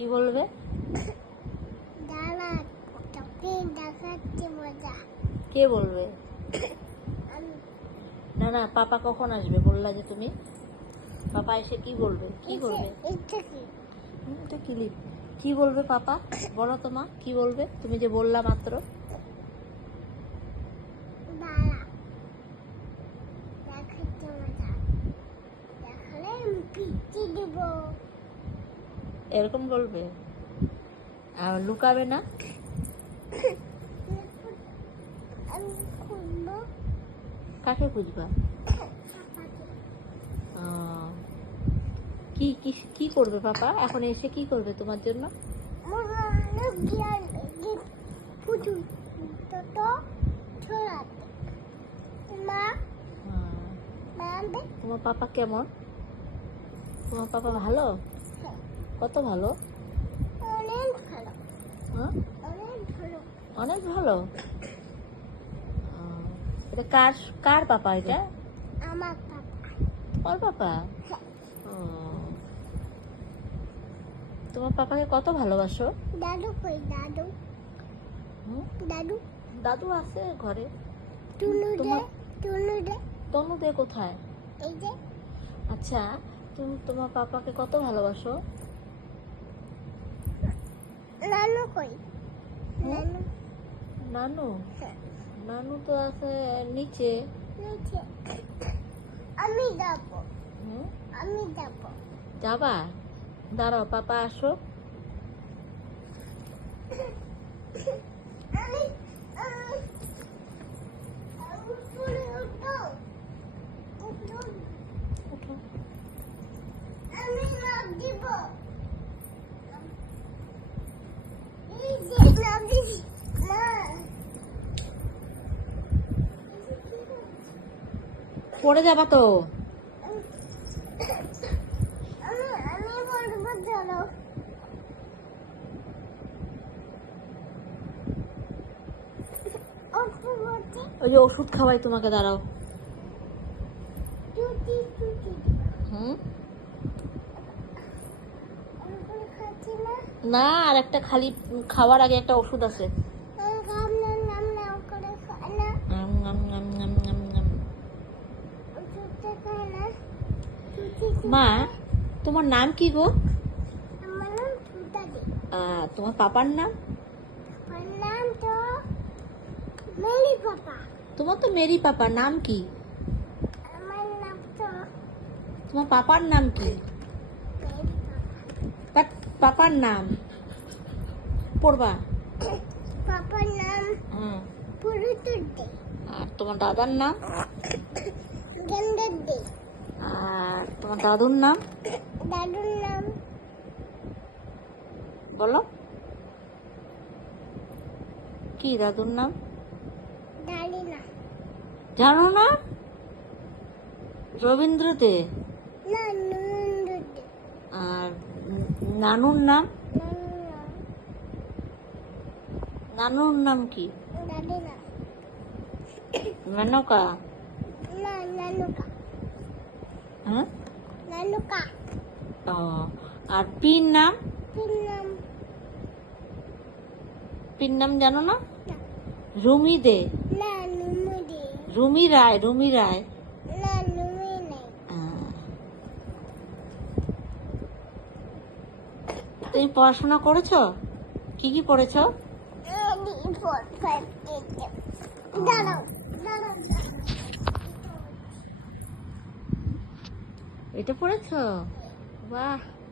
কি বলবে? দাঁড়া, তোকে দেখাচ্ছি মজা। কে বলবে? আমি না না, পাপা কখন আসবে বললা যে তুমি? পাপা এসে কি বলবে? কি বলবে? এটা কি? এটা ক্লিপ। কি বলবে পাপা? বলো তো মা, কি বলবে? তুমি যে বললা মাত্র। দাঁড়া, দেখাচ্ছি মজা। দেখালে আমি পিচ্ছি দিব। এরকম বলবে? আর লুকাবে না? আমি খুলবো কাকে খুঁজবা? পাপাকে। কি কি কি করবে পাপা? এখন এসে কি করবে তোমার জন্য? মনে জ্ঞান পুজো তো ছড়াতে। মা আহ, মানবে? তোমার পাপা কেমন? তোমার পাপা ভালো? কত ভালো? অনেক ভালো, হ্যাঁ, অনেক ভালো। অনেক ভালো। এটা কার কার পাপা? এটা আমার পাপা। তোমার পাপা? ও, তোমার পাপাকে কত ভালোবাসো? দাদু কই? দাদু হুম? দাদু দাদু আছে ঘরে। টুনু দে, তোমার টুনু দে। তনুদে কোথায়? এই যে আচ্ছা, তুমি তোমার পাপাকে কত ভালোবাসো? নানু কই? হুম? নানু নানু? নানু তো আছে নিচে। নিচে। আমি যাবো, হুম? আমি যাবো। যাবা? দাঁড়াও, পাপা আসো। আমি আমি আমি উপরে উঠো, উঠো। উঠো। আমি লাফ দিব। এই যে লাফ দিবি। না, পড়ে যাবা তো। আমি আমি বলবো চলো। অপু বলছে ওই যে ওষুধ খাওয়াই তোমাকে, দাঁড়াও। টুটি টুটি। হুম? আমি করে খাচ্ছি না। না, আর একটা খালি খাওয়ার আগে একটা ওষুধ আছে। আমি খাবো না, নাম করে খাই না। আম, আম, আম, আম, আম, আম। ওষুধটা খাই না। টুটি মা, তোমার নাম কি গো? আমার নাম টুটাদি। তোমার পাপার নাম? আমার নাম তো মেরি পাপা। তোমার তো মেরি পাপা, নাম কি? আমার নাম তো তোমার পাপার নাম কি? মেরি পাপা। পাপার নাম পড়বা। পাপার নাম হুম। পুরুতুদ্দি। আর তোমার দাদার নাম? গেন্দাদ্দি। আর তোমার দাদুর নাম? দাদুর নাম বলো, কি দাদুর নাম? ডালিনা। জানো না? রবীন্দ্র দে। না, নন্দুদ্দি। আর নানুর নাম? নানুর নাম কি? ডালিনা। মেনকা? না, নানুকা। হ্যাঁ? নানুকা। ও, আর পিন নাম? তিন নাম পিন নাম জানো না? না। রুমি দে। না, নুমুদি। রুমি রায়, রুমি রায়। না, নুমি নেই। তুমি পড়াশোনা করেছো? কি কি পড়েছো? দাঁড়াও, দাঁড়াও। এটা পড়েছো? বাহ।